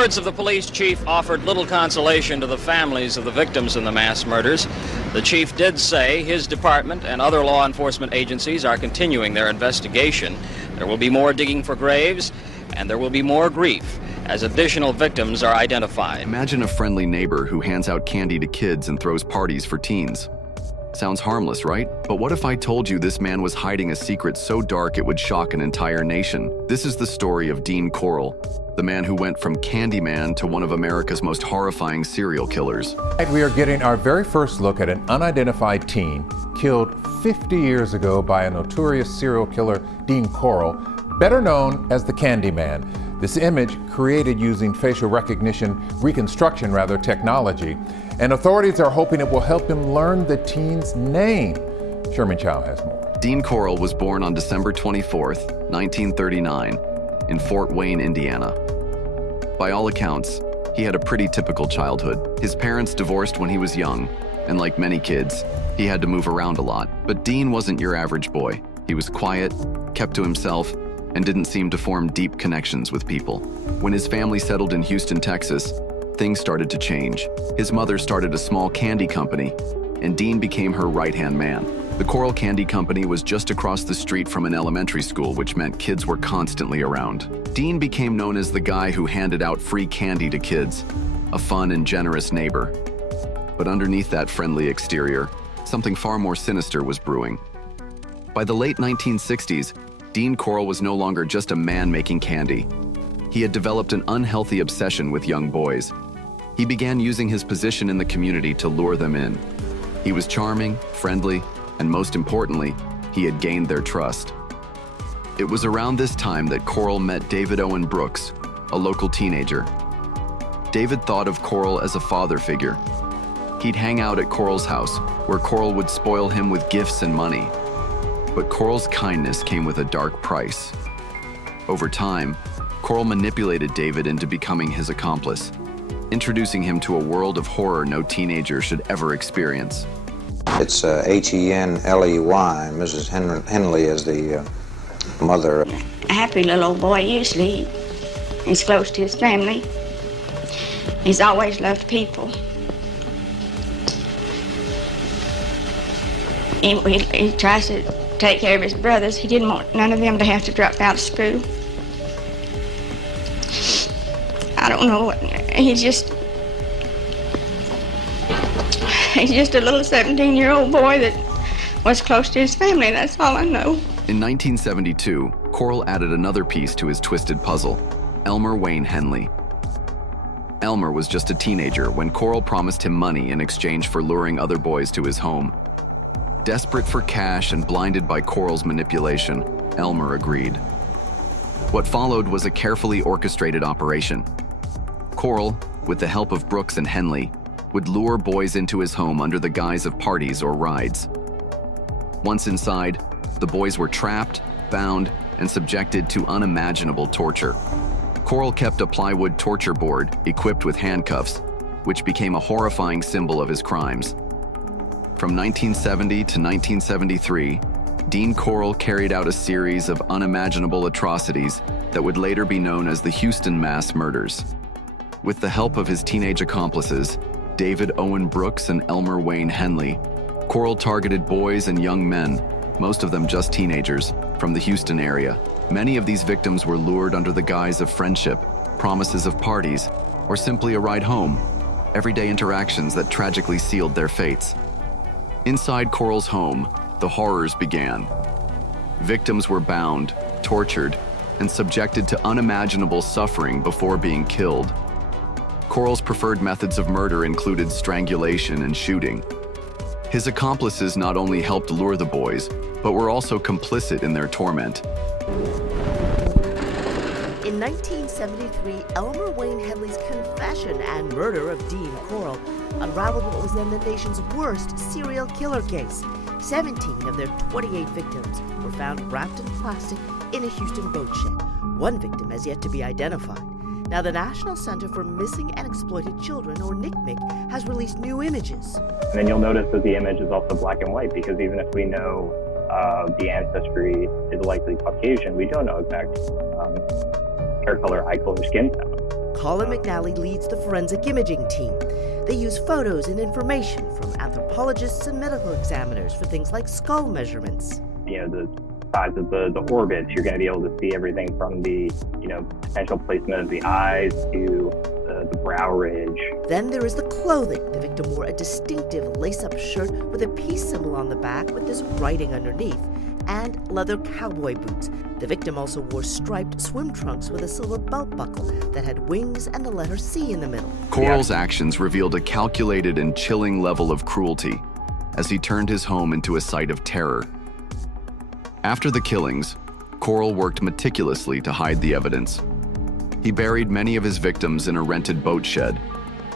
words of the police chief offered little consolation to the families of the victims in the mass murders. The chief did say his department and other law enforcement agencies are continuing their investigation. There will be more digging for graves, and there will be more grief as additional victims are identified. Imagine a friendly neighbor who hands out candy to kids and throws parties for teens. Sounds harmless, right? But what if I told you this man was hiding a secret so dark it would shock an entire nation? This is the story of Dean Corll, the man who went from Candyman to one of America's most horrifying serial killers. We are getting our very first look at an unidentified teen killed 50 years ago by a notorious serial killer, Dean Corll, better known as the Candyman. This image created using facial reconstruction technology, and authorities are hoping it will help him learn the teen's name. Sherman Chow has more. Dean Corll was born on December 24th, 1939, in Fort Wayne, Indiana. By all accounts, he had a pretty typical childhood. His parents divorced when he was young, and like many kids, he had to move around a lot. But Dean wasn't your average boy. He was quiet, kept to himself, and didn't seem to form deep connections with people. When his family settled in Houston, Texas, things started to change. His mother started a small candy company, and Dean became her right-hand man. The Corll Candy Company was just across the street from an elementary school, which meant kids were constantly around. Dean became known as the guy who handed out free candy to kids, a fun and generous neighbor. But underneath that friendly exterior, something far more sinister was brewing. By the late 1960s, Dean Corll was no longer just a man making candy. He had developed an unhealthy obsession with young boys. He began using his position in the community to lure them in. He was charming, friendly, and most importantly, he had gained their trust. It was around this time that Corll met David Owen Brooks, a local teenager. David thought of Corll as a father figure. He'd hang out at Corll's house, where Corll would spoil him with gifts and money. But Corll's kindness came with a dark price. Over time, Corll manipulated David into becoming his accomplice, introducing him to a world of horror no teenager should ever experience. It's Henley. Mrs. Henley is the mother. A happy little old boy, usually. He's close to his family. He's always loved people. He tries to take care of his brothers. He didn't want none of them to have to drop out of school. I don't know what, he's just a little 17-year-old boy that was close to his family, that's all I know. In 1972, Corll added another piece to his twisted puzzle, Elmer Wayne Henley. Elmer was just a teenager when Corll promised him money in exchange for luring other boys to his home. Desperate for cash and blinded by Corll's manipulation, Elmer agreed. What followed was a carefully orchestrated operation. Corll, with the help of Brooks and Henley, would lure boys into his home under the guise of parties or rides. Once inside, the boys were trapped, bound, and subjected to unimaginable torture. Corll kept a plywood torture board equipped with handcuffs, which became a horrifying symbol of his crimes. From 1970 to 1973, Dean Corll carried out a series of unimaginable atrocities that would later be known as the Houston mass murders. With the help of his teenage accomplices, David Owen Brooks and Elmer Wayne Henley, Corll targeted boys and young men, most of them just teenagers, from the Houston area. Many of these victims were lured under the guise of friendship, promises of parties, or simply a ride home, everyday interactions that tragically sealed their fates. Inside Corll's home, the horrors began. Victims were bound, tortured, and subjected to unimaginable suffering before being killed. Corll's preferred methods of murder included strangulation and shooting. His accomplices not only helped lure the boys, but were also complicit in their torment. In 1973, Elmer Wayne Henley's confession and murder of Dean Corll unraveled what was then the nation's worst serial killer case. 17 of their 28 victims were found wrapped in plastic in a Houston boat shed. One victim has yet to be identified. Now, the National Center for Missing and Exploited Children, or NCMEC, has released new images. And then you'll notice that the image is also black and white, because even if we know the ancestry is likely Caucasian, we don't know exact hair color, eye color, skin tone. Colin McNally leads the forensic imaging team. They use photos and information from anthropologists and medical examiners for things like skull measurements. The size of the orbits, you're going to be able to see everything from the, potential placement of the eyes to the brow ridge. Then there is the clothing. The victim wore a distinctive lace-up shirt with a peace symbol on the back with this writing underneath, and leather cowboy boots. The victim also wore striped swim trunks with a silver belt buckle that had wings and the letter C in the middle. Corll's actions revealed a calculated and chilling level of cruelty as he turned his home into a site of terror. After the killings, Corll worked meticulously to hide the evidence. He buried many of his victims in a rented boat shed,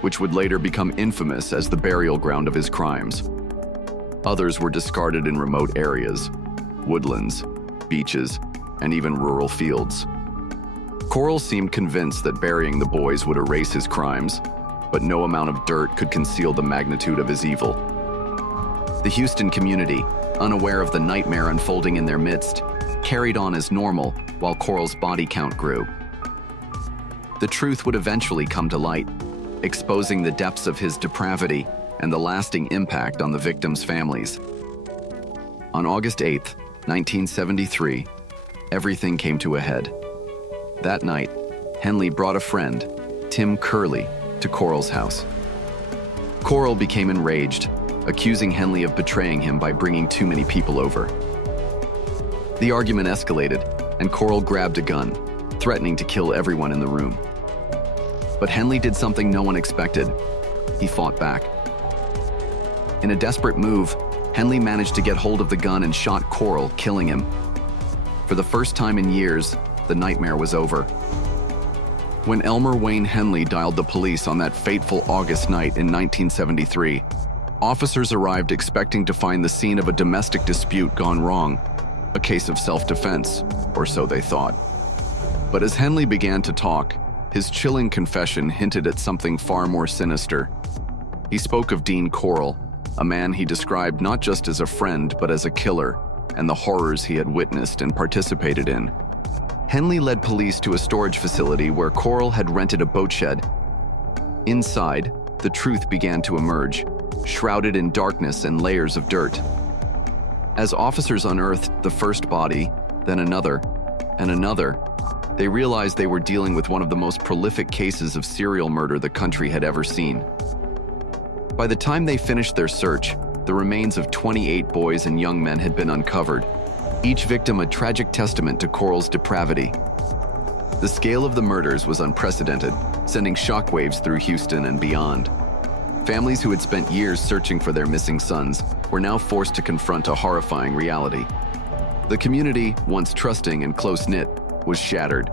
which would later become infamous as the burial ground of his crimes. Others were discarded in remote areas, woodlands, beaches, and even rural fields. Corll seemed convinced that burying the boys would erase his crimes, but no amount of dirt could conceal the magnitude of his evil. The Houston community, unaware of the nightmare unfolding in their midst, carried on as normal while Corll's body count grew. The truth would eventually come to light, exposing the depths of his depravity and the lasting impact on the victims' families. On August 8, 1973, everything came to a head. That night, Henley brought a friend, Tim Curley, to Corll's house. Corll became enraged, accusing Henley of betraying him by bringing too many people over. The argument escalated, and Corll grabbed a gun, threatening to kill everyone in the room. But Henley did something no one expected. He fought back. In a desperate move, Henley managed to get hold of the gun and shot Corll, killing him. For the first time in years, the nightmare was over. When Elmer Wayne Henley dialed the police on that fateful August night in 1973, officers arrived expecting to find the scene of a domestic dispute gone wrong, a case of self-defense, or so they thought. But as Henley began to talk, his chilling confession hinted at something far more sinister. He spoke of Dean Corll, a man he described not just as a friend but as a killer, and the horrors he had witnessed and participated in. Henley led police to a storage facility where Corll had rented a boat shed. Inside, the truth began to emerge, shrouded in darkness and layers of dirt. As officers unearthed the first body, then another, and another, they realized they were dealing with one of the most prolific cases of serial murder the country had ever seen. By the time they finished their search, the remains of 28 boys and young men had been uncovered, each victim a tragic testament to Corll's depravity. The scale of the murders was unprecedented, sending shockwaves through Houston and beyond. Families who had spent years searching for their missing sons were now forced to confront a horrifying reality. The community, once trusting and close-knit, was shattered,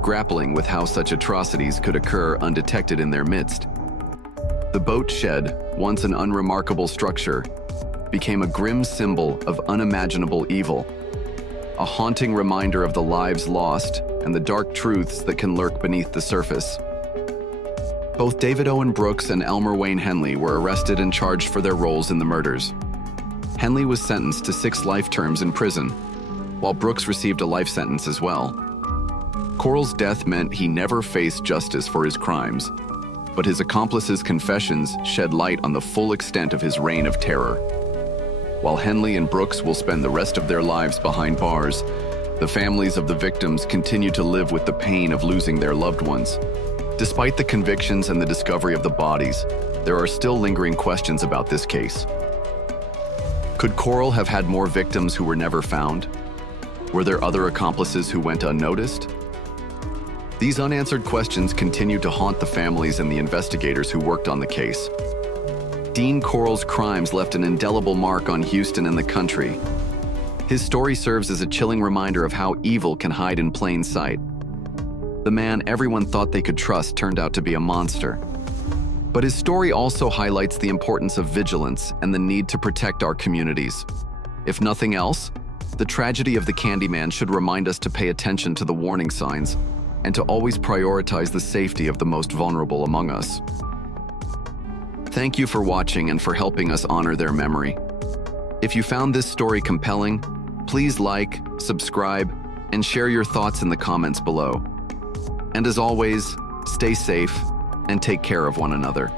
grappling with how such atrocities could occur undetected in their midst. The boat shed, once an unremarkable structure, became a grim symbol of unimaginable evil, a haunting reminder of the lives lost and the dark truths that can lurk beneath the surface. Both David Owen Brooks and Elmer Wayne Henley were arrested and charged for their roles in the murders. Henley was sentenced to 6 life terms in prison, while Brooks received a life sentence as well. Corll's death meant he never faced justice for his crimes, but his accomplices' confessions shed light on the full extent of his reign of terror. While Henley and Brooks will spend the rest of their lives behind bars, the families of the victims continue to live with the pain of losing their loved ones. Despite the convictions and the discovery of the bodies, there are still lingering questions about this case. Could Corll have had more victims who were never found? Were there other accomplices who went unnoticed? These unanswered questions continue to haunt the families and the investigators who worked on the case. Dean Corll's crimes left an indelible mark on Houston and the country. His story serves as a chilling reminder of how evil can hide in plain sight. The man everyone thought they could trust turned out to be a monster. But his story also highlights the importance of vigilance and the need to protect our communities. If nothing else, the tragedy of the Candyman should remind us to pay attention to the warning signs and to always prioritize the safety of the most vulnerable among us. Thank you for watching and for helping us honor their memory. If you found this story compelling, please like, subscribe, and share your thoughts in the comments below. And as always, stay safe, and take care of one another.